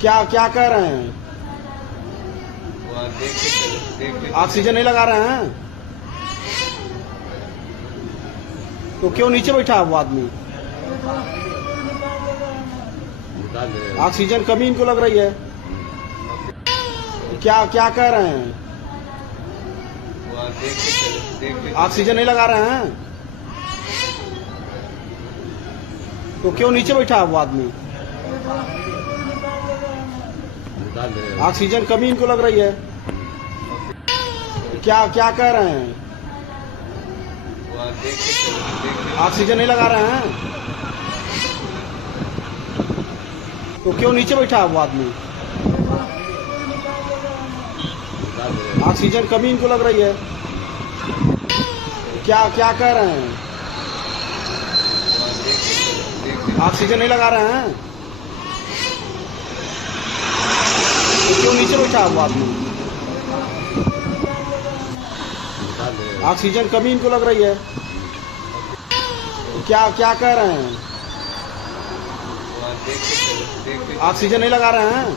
क्या क्या कह रहे हैं? ऑक्सीजन नहीं लगा रहे हैं तो क्यों नीचे बैठा है वो आदमी? ऑक्सीजन कमी इनको लग रही है। क्या क्या कह रहे हैं? ऑक्सीजन नहीं लगा रहे हैं तो क्यों नीचे बैठा है वो आदमी? ऑक्सीजन कमी इनको लग रही है। क्या क्या कह रहे हैं? ऑक्सीजन नहीं लगा रहे हैं तो क्यों नीचे बैठा है वो आदमी? ऑक्सीजन कमी इनको लग रही है। क्या क्या कह रहे हैं? ऑक्सीजन नहीं लगा रहे हैं तो क्यों नीचे बैठा है वो आदमी? ऑक्सीजन कमी इनको लग रही है। क्या क्या कह रहे हैं? ऑक्सीजन नहीं लगा रहे हैं